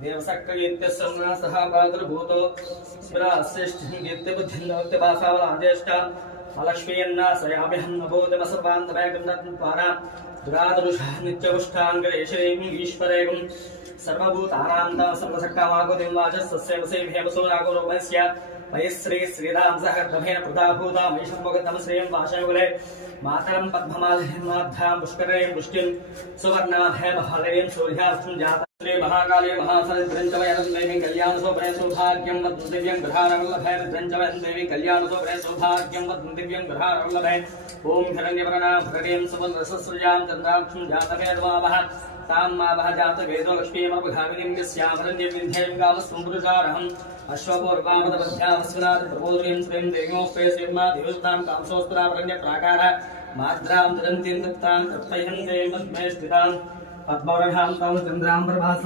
देवसक्रियत्यसन्ना सह पादरभूतो स्मराश्रेष्ठ्यत्यबुद्धिन्नोक्तभासावलादेष्टा अलक्ष्मीयन्ना सयाभिहन्नभूतमसर्वान्तवेगन्नत्पारा दुरादरुषः नित्यपुष्टाङ्गलेशेमि ईश्वरेगुं सर्वभूतानां तं सर्वसक्कामागुतिं वाचस्सस्यवसेभ्यवसुरागुरोपस्य मयि श्रीराम सहर्दमेन प्रदाभूता मयिषम्भोगतम श्रीं वाशयुगले मातरं पद्ममालयन्माध्यां पुष्करे पुष्टिं सुवर्णाभय महालयं सूर्याक्षं जाता श्री महाकाली महासरिद्रंचवयनं देवी कल्याण शोभने सौभाग्यं वदं दिव्यं ग्रहारवल्लभे रुद्रंचवयनं देवी कल्याण शोभने सौभाग्यं वदं दिव्यं ग्रहारवल्लभे ओम हिरण्यवर्णा भृगें सुवर्णसस्रजां चन्द्राक्षं जातवेदमावः तां मावः जातवेदो लक्ष्मीमर्वघामिनीं यस्यामरण्यविन्ध्यं कामस्वं अश्वपूर्वामदबध्यामस्वनाथ प्रबोधिनीं श्रीं देवोस्ते श्रीमा देवस्तां कामसोस्त्रावरण्यप्राकार माद्रां दुरन्तीं तत्तां तत्पयन्ते मद्मे स्थितां पद्मवर्णां तां चन्द्रां प्रभासां